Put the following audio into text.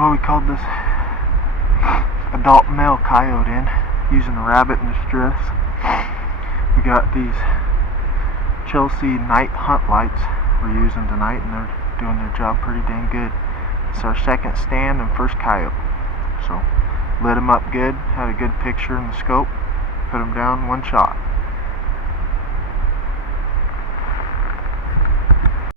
Well, we called this adult male coyote in using a rabbit in distress. We got these Chelsea night hunt lights we're using tonight, and they're doing their job pretty dang good. It's our second stand and first coyote. So lit him up good, had a good picture in the scope, put him down, one shot.